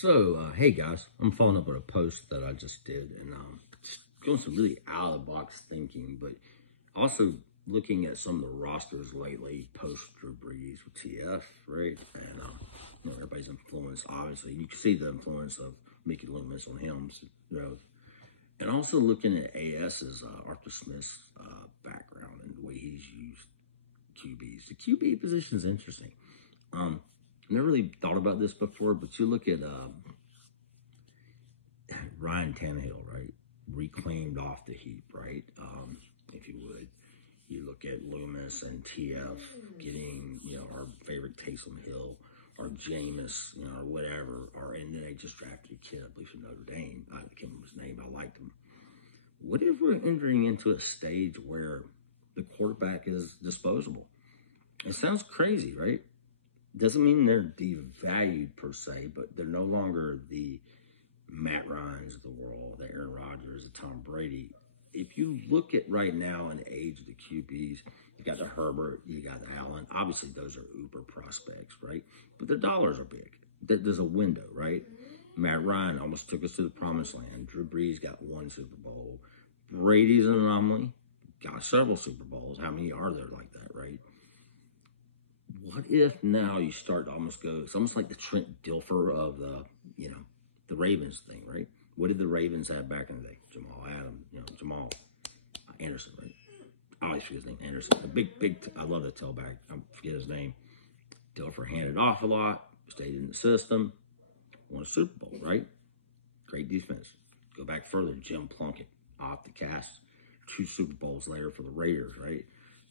Hey guys, I'm following up on a post that I just did, and just doing some really out of the box thinking, but also looking at some of the rosters lately post Drew Brees with TF, right? And everybody's influence, obviously. You can see the influence of Mickey Loomis on him, and also looking at AS's Arthur Smith's background and the way he's used QBs. The QB position is interesting. Never really thought about this before, but you look at Ryan Tannehill, right? Reclaimed off the heap, right? If you would. You look at Loomis and TF getting, our favorite Taysom Hill or Jameis, or whatever. And then they just drafted a kid, I believe, from Notre Dame. I can't remember his name. I liked him. What if we're entering into a stage where the quarterback is disposable? It sounds crazy, right? Doesn't mean they're devalued per se, but they're no longer the Matt Ryans of the world, the Aaron Rodgers, the Tom Brady. If you look at right now in the age of the QBs, you got the Herbert, you got the Allen. Obviously, those are uber prospects, right? But their dollars are big. There's a window, right? Matt Ryan almost took us to the promised land. Drew Brees got one Super Bowl. Brady's an anomaly. Got several Super Bowls. How many are there like that, right? What if now you start to almost go, it's almost like the Trent Dilfer of the Ravens thing, right? What did the Ravens have back in the day? Jamal Anderson, right? I always forget his name, Anderson. The big, I love the tailback. I forget his name. Dilfer handed off a lot, stayed in the system, won a Super Bowl, right? Great defense. Go back further, Jim Plunkett, off the cast, 2 Super Bowls later for the Raiders, right?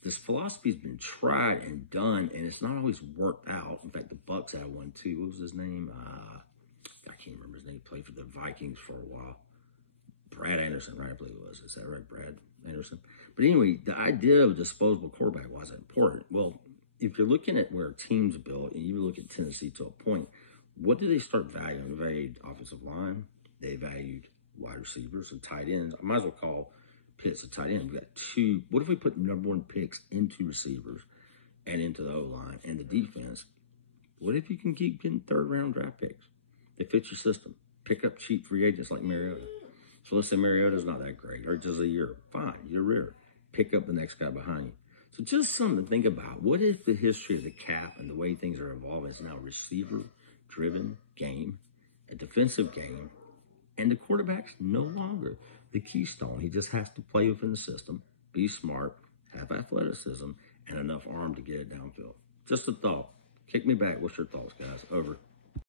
This philosophy's been tried and done, and it's not always worked out. In fact, the Bucks had one too. What was his name? I can't remember his name. He played for the Vikings for a while. Brad Anderson, right? I believe it was. Is that right, Brad Anderson? But anyway, the idea of a disposable quarterback wasn't important. Well, if you're looking at where teams built, and you look at Tennessee to a point, what did they start valuing? They valued offensive line. They valued wide receivers and tight ends. I might as well call Pitts a tight end. We got 2. What if we put number 1 picks into receivers and into the O-line and the defense? What if you can keep getting 3rd-round draft picks? They fit your system. Pick up cheap free agents like Mariota. So let's say Mariota's not that great, or just a year. Fine, you're rear. Pick up the next guy behind you. So just something to think about. What if the history of the cap and the way things are evolving is now a receiver-driven game, a defensive game, and the quarterback's no longer the keystone. He just has to play within the system, be smart, have athleticism, and enough arm to get it downfield. Just a thought. Kick me back. What's your thoughts, guys? Over.